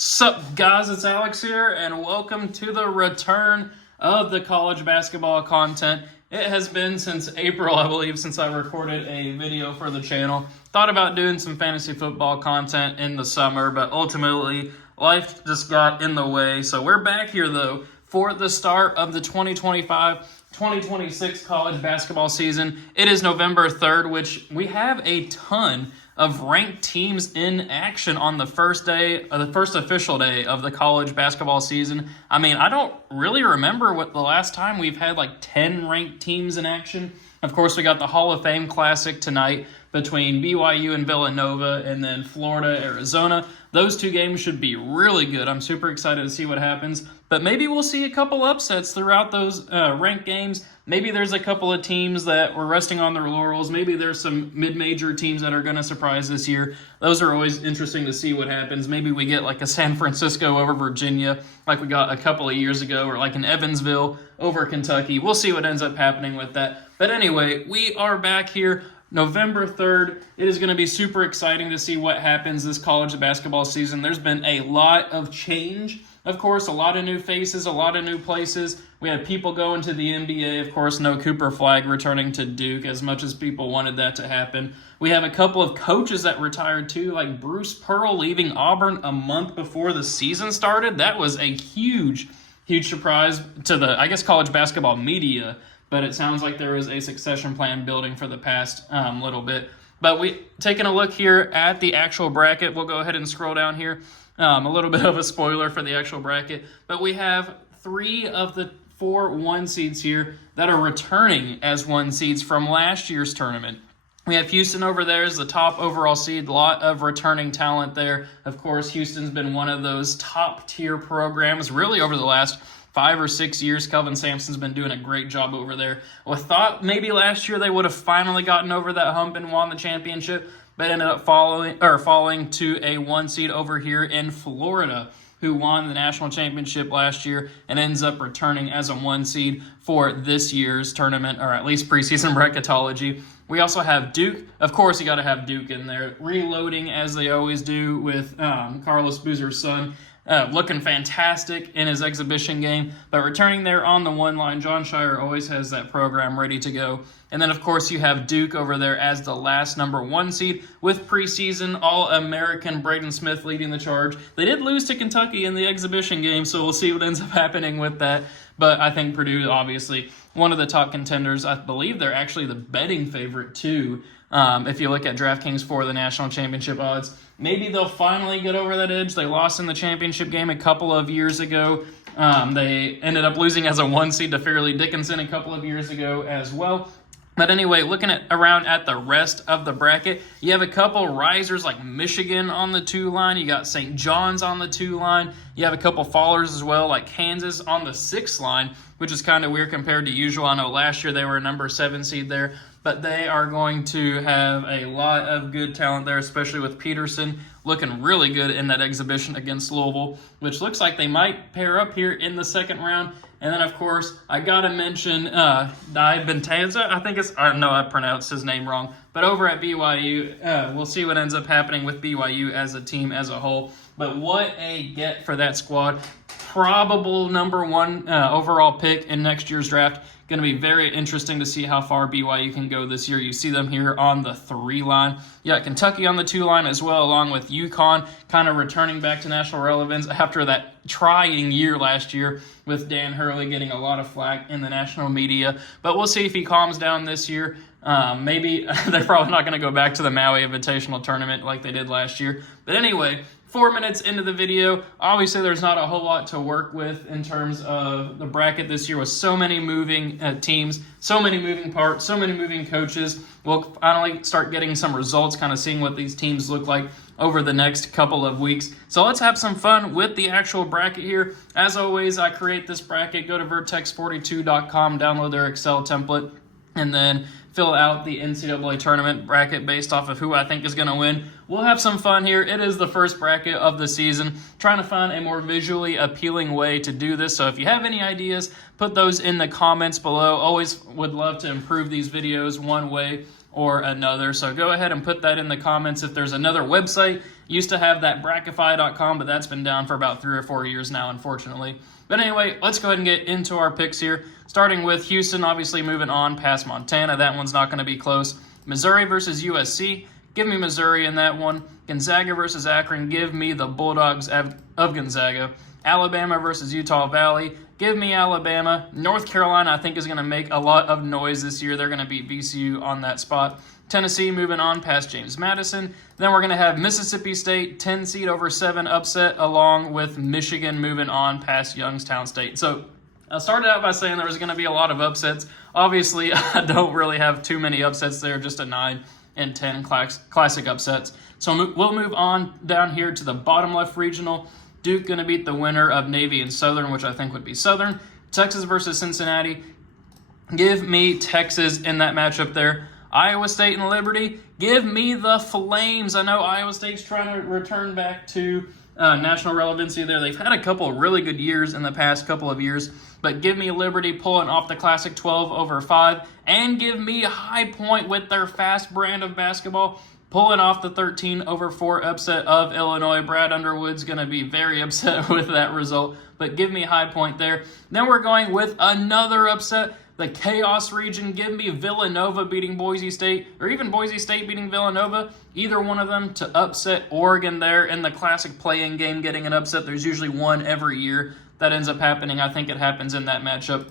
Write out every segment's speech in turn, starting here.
Sup guys, it's Alex here, and welcome to the return of the college basketball content. It has been since April, I believe, since I recorded a video for the channel. Thought about doing some fantasy football content in the summer, but ultimately life just got in the way. So we're back here though for the start of the 2025-2026 college basketball season. It is November 3rd, which we have a ton of ranked teams in action on the first day, the first official day of the college basketball season. I mean, I don't really remember what the last time we've had like 10 ranked teams in action. Of course, we got the Hall of Fame Classic tonight between BYU and Villanova, and then Florida, Arizona. Those two games should be really good. I'm super excited to see what happens. But maybe we'll see a couple upsets throughout those ranked games. Maybe there's a couple of teams that were resting on their laurels. Maybe there's some mid-major teams that are going to surprise this year. Those are always interesting to see what happens. Maybe we get like a San Francisco over Virginia like we got a couple of years ago, or like an Evansville over Kentucky. We'll see what ends up happening with that. But anyway, we are back here November 3rd. It is going to be super exciting to see what happens this college basketball season. There's been a lot of change. Of course, a lot of new faces, a lot of new places. We have people going to the NBA. Of course, no Cooper Flagg returning to Duke, as much as people wanted that to happen. We have a couple of coaches that retired too, like Bruce Pearl leaving Auburn a month before the season started. That was a huge surprise to the, I guess, college basketball media. But it sounds like there is a succession plan building for the past little bit. But taking a look here at the actual bracket, we'll go ahead and scroll down here. A little bit of a spoiler for the actual bracket. But we have 3 of the 4 1 seeds here that are returning as 1 seeds from last year's tournament. We have Houston over there as the top overall seed. A lot of returning talent there. Of course, Houston's been one of those top-tier programs really over the last 5 or 6 years. Kelvin Sampson's been doing a great job over there. I thought maybe last year they would have finally gotten over that hump and won the championship, but ended up falling to a 1 seed over here in Florida, who won the national championship last year and ends up returning as a 1 seed for this year's tournament, or at least preseason bracketology. We also have Duke. Of course, you got to have Duke in there, reloading as they always do with Carlos Boozer's son. Looking fantastic in his exhibition game, but returning there on the 1 line. John Shire always has that program ready to go. And then, of course, you have Duke over there as the last number 1 seed with preseason All-American Braden Smith leading the charge. They did lose to Kentucky in the exhibition game, so we'll see what ends up happening with that. But I think Purdue, obviously, one of the top contenders. I believe they're actually the betting favorite, too. If you look at DraftKings for the national championship odds, maybe they'll finally get over that edge. They lost in the championship game a couple of years ago. They ended up losing as a 1 seed to Fairleigh Dickinson a couple of years ago as well. But anyway, looking around at the rest of the bracket, you have a couple risers like Michigan on the 2 line. You got St. John's on the 2 line. You have a couple fallers as well, like Kansas on the 6 line, which is kind of weird compared to usual. I know last year they were a number 7 seed there, but they are going to have a lot of good talent there, especially with Peterson looking really good in that exhibition against Louisville, which looks like they might pair up here in the second round. And then, of course, I got to mention Dai Bentanza. I know I pronounced his name wrong. But over at BYU, we'll see what ends up happening with BYU as a team as a whole. But what a get for that squad. Probable number 1 overall pick in next year's draft. Going to be very interesting to see how far BYU can go this year. You see them here on the 3 line. You got Kentucky on the 2 line as well, along with UConn kind of returning back to national relevance after that trying year last year with Dan Hurley getting a lot of flack in the national media. But we'll see if he calms down this year. Maybe they're probably not going to go back to the Maui Invitational Tournament like they did last year. But anyway, 4 minutes into the video, obviously there's not a whole lot to work with in terms of the bracket this year with so many moving teams, so many moving parts, so many moving coaches. We'll finally start getting some results, kind of seeing what these teams look like over the next couple of weeks. So let's have some fun with the actual bracket here. As always, I create this bracket. Go to vertex42.com, download their Excel template, and then fill out the NCAA tournament bracket based off of who I think is going to win. We'll have some fun here. It is the first bracket of the season. Trying to find a more visually appealing way to do this. So if you have any ideas, put those in the comments below. Always would love to improve these videos one way or another. So go ahead and put that in the comments. If there's another website Used to have that Bracketology.com, but that's been down for about 3 or 4 years now, unfortunately. But anyway, let's go ahead and get into our picks here. Starting with Houston, obviously moving on past Montana. That one's not going to be close. Missouri versus USC. Give me Missouri in that one. Gonzaga versus Akron. Give me the Bulldogs of Gonzaga. Alabama versus Utah Valley. Give me Alabama. North Carolina, I think, is going to make a lot of noise this year. They're going to beat VCU on that spot. Tennessee moving on past James Madison. Then we're going to have Mississippi State, 10 seed over 7 upset, along with Michigan moving on past Youngstown State. So I started out by saying there was going to be a lot of upsets. Obviously, I don't really have too many upsets there, just a 9 and 10 classic upsets. So we'll move on down here to the bottom left regional. Duke going to beat the winner of Navy and Southern, which I think would be Southern. Texas versus Cincinnati. Give me Texas in that matchup there. Iowa State and Liberty. Give me the Flames. I know Iowa State's trying to return back to national relevancy there. They've had a couple of really good years in the past couple of years, but give me Liberty pulling off the classic 12 over 5, and give me High Point with their fast brand of basketball, pulling off the 13 over 4 upset of Illinois. Brad Underwood's going to be very upset with that result, but give me High Point there. Then we're going with another upset, the Chaos region. Give me Villanova beating Boise State, or even Boise State beating Villanova. Either one of them to upset Oregon there in the classic play-in game, getting an upset. There's usually one every year that ends up happening. I think it happens in that matchup.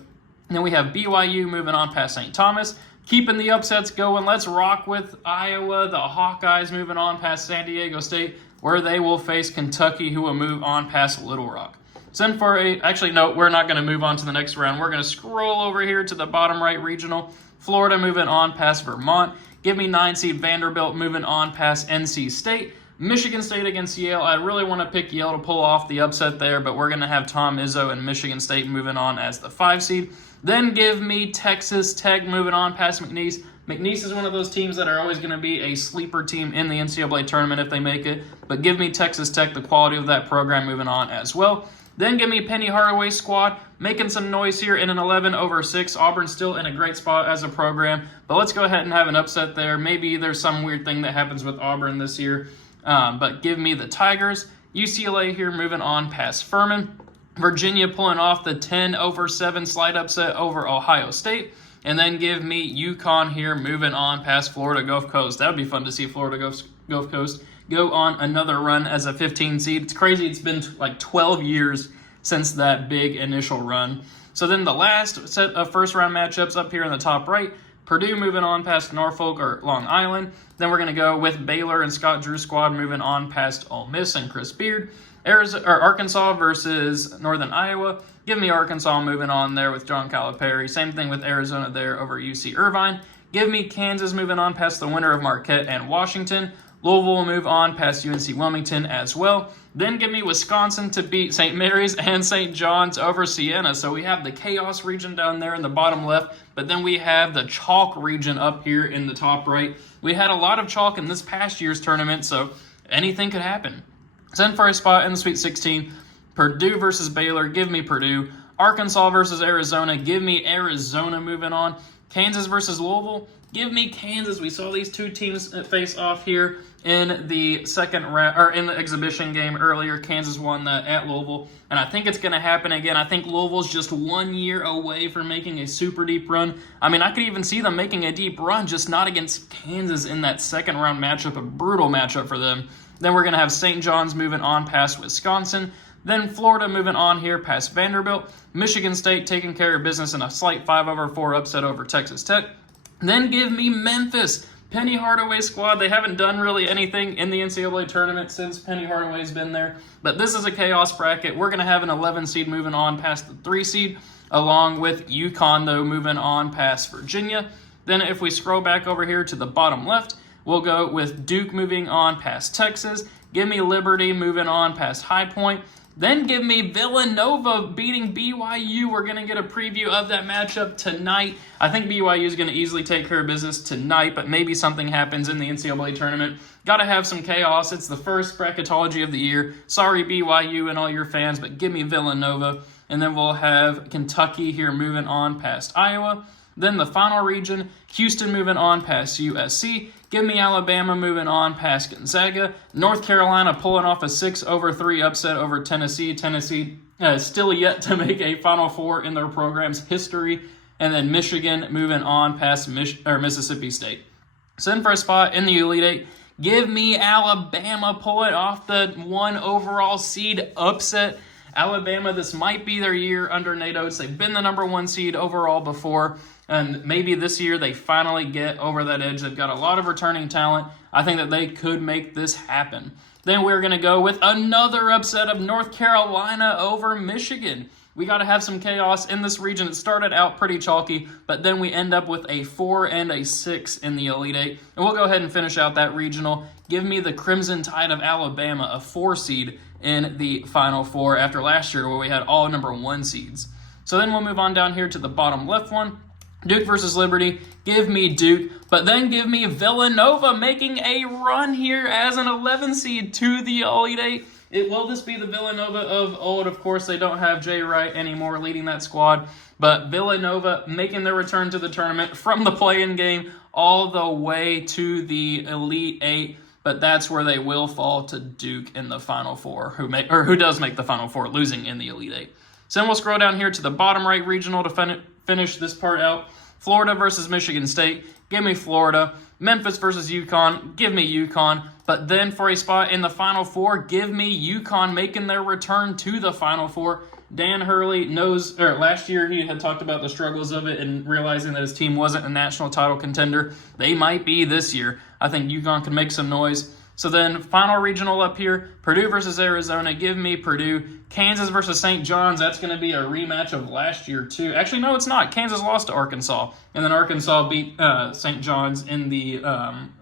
Then we have BYU moving on past St. Thomas, keeping the upsets going. Let's rock with Iowa. The Hawkeyes moving on past San Diego State, where they will face Kentucky, who will move on past Little Rock. Send for actually, no, we're not going to move on to the next round. We're going to scroll over here to the bottom right regional. Florida moving on past Vermont. Give me 9 seed Vanderbilt moving on past NC State. Michigan State against Yale. I really want to pick Yale to pull off the upset there, but we're going to have Tom Izzo and Michigan State moving on as the 5 seed. Then give me Texas Tech moving on past McNeese. McNeese is one of those teams that are always going to be a sleeper team in the NCAA tournament if they make it, but give me Texas Tech, the quality of that program moving on as well. Then give me Penny Hardaway squad, making some noise here in an 11 over 6. Auburn's still in a great spot as a program, but let's go ahead and have an upset there. Maybe there's some weird thing that happens with Auburn this year, but give me the Tigers. UCLA here moving on past Furman. Virginia pulling off the 10 over 7 slight upset over Ohio State. And then give me UConn here moving on past Florida Gulf Coast. That would be fun to see Florida Gulf Coast go on another run as a 15 seed. It's crazy. It's been like 12 years since that big initial run. So then the last set of first round matchups up here in the top right, Purdue moving on past Norfolk or Long Island. Then we're going to go with Baylor and Scott Drew squad moving on past Ole Miss and Chris Beard. Arkansas versus Northern Iowa. Give me Arkansas moving on there with John Calipari. Same thing with Arizona there over UC Irvine. Give me Kansas moving on past the winner of Marquette and Washington. Louisville will move on past UNC Wilmington as well. Then give me Wisconsin to beat St. Mary's and St. John's over Siena. So we have the Chaos region down there in the bottom left, but then we have the Chalk region up here in the top right. We had a lot of chalk in this past year's tournament, so anything could happen. Send for a spot in the Sweet 16. Purdue versus Baylor. Give me Purdue. Arkansas versus Arizona. Give me Arizona moving on. Kansas versus Louisville. Give me Kansas. We saw these two teams face off here in the second round, or in the exhibition game earlier. Kansas won that at Louisville, and I think it's going to happen again. I think Louisville's just 1 year away from making a super deep run. I mean, I could even see them making a deep run, just not against Kansas in that second round matchup, a brutal matchup for them. Then we're going to have St. John's moving on past Wisconsin. Then Florida moving on here past Vanderbilt. Michigan State taking care of business in a slight 5 over 4 upset over Texas Tech. Then give me Memphis. Penny Hardaway squad. They haven't done really anything in the NCAA tournament since Penny Hardaway's been there. But this is a chaos bracket. We're going to have an 11 seed moving on past the 3 seed, along with UConn, though, moving on past Virginia. Then if we scroll back over here to the bottom left, we'll go with Duke moving on past Texas. Give me Liberty moving on past High Point. Then give me Villanova beating BYU. We're going to get a preview of that matchup tonight. I think BYU is going to easily take care of business tonight, but maybe something happens in the NCAA tournament. Got to have some chaos. It's the first bracketology of the year. Sorry, BYU and all your fans, but give me Villanova. And then we'll have Kentucky here moving on past Iowa. Then the final region, Houston moving on past USC. Give me Alabama moving on past Gonzaga. North Carolina pulling off a 6-3 upset over Tennessee. Tennessee still yet to make a Final Four in their program's history. And then Michigan moving on past Mississippi State. So then for a spot in the Elite Eight, give me Alabama pulling off the 1 overall seed upset. Alabama, this might be their year under Nate Oates. They've been the number 1 seed overall before, and maybe this year they finally get over that edge. They've got a lot of returning talent. I think that they could make this happen. Then we're going to go with another upset of North Carolina over Michigan. We got to have some chaos in this region. It started out pretty chalky, but then we end up with a 4 and a 6 in the Elite Eight. And we'll go ahead and finish out that regional. Give me the Crimson Tide of Alabama, a 4 seed in the Final Four after last year where we had all number 1 seeds. So then we'll move on down here to the bottom left one. Duke versus Liberty. Give me Duke, but then give me Villanova making a run here as an 11 seed to the Elite Eight. Will this be the Villanova of old? Of course, they don't have Jay Wright anymore leading that squad, but Villanova making their return to the tournament from the play-in game all the way to the Elite Eight, but that's where they will fall to Duke in the Final Four, who does make the Final Four, losing in the Elite Eight. So then we'll scroll down here to the bottom right regional to finish this part out. Florida versus Michigan State. Give me Florida. Memphis versus UConn. Give me UConn. But then for a spot in the Final Four, give me UConn making their return to the Final Four. Dan Hurley knows, last year he had talked about the struggles of it and realizing that his team wasn't a national title contender. They might be this year. I think UConn can make some noise. So then final regional up here, Purdue versus Arizona. Give me Purdue. Kansas versus St. John's. That's going to be a rematch of last year too. Actually, no, it's not. Kansas lost to Arkansas. And then Arkansas beat St. John's in the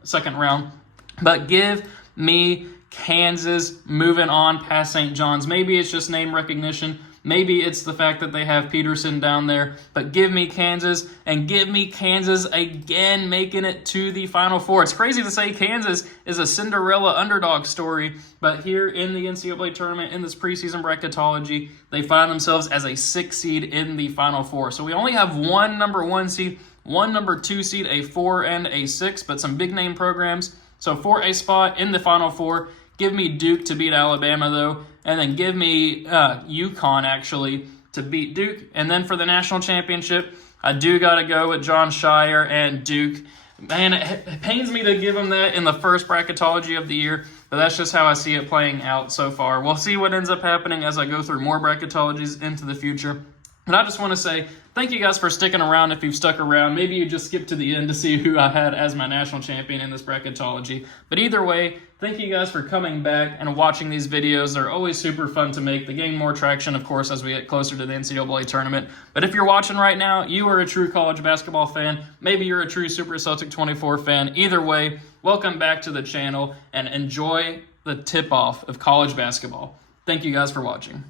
second round. But give me Kansas moving on past St. John's. Maybe it's just name recognition. Maybe it's the fact that they have Peterson down there, but give me Kansas, and give me Kansas again making it to the Final Four. It's crazy to say Kansas is a Cinderella underdog story, but here in the NCAA tournament, in this preseason bracketology, they find themselves as a 6 seed in the Final Four. So we only have one number 1 seed, one number 2 seed, a 4 and a 6, but some big name programs. So for a spot in the Final Four, give me Duke to beat Alabama, though, and then give me UConn, actually, to beat Duke. And then for the national championship, I do got to go with John Shire and Duke. Man, it pains me to give him that in the first bracketology of the year, but that's just how I see it playing out so far. We'll see what ends up happening as I go through more bracketologies into the future. But I just want to say thank you guys for sticking around if you've stuck around. Maybe you just skipped to the end to see who I had as my national champion in this bracketology. But either way, thank you guys for coming back and watching these videos. They're always super fun to make. They gain more traction, of course, as we get closer to the NCAA tournament. But if you're watching right now, you are a true college basketball fan. Maybe you're a true Super Celtic 24 fan. Either way, welcome back to the channel and enjoy the tip-off of college basketball. Thank you guys for watching.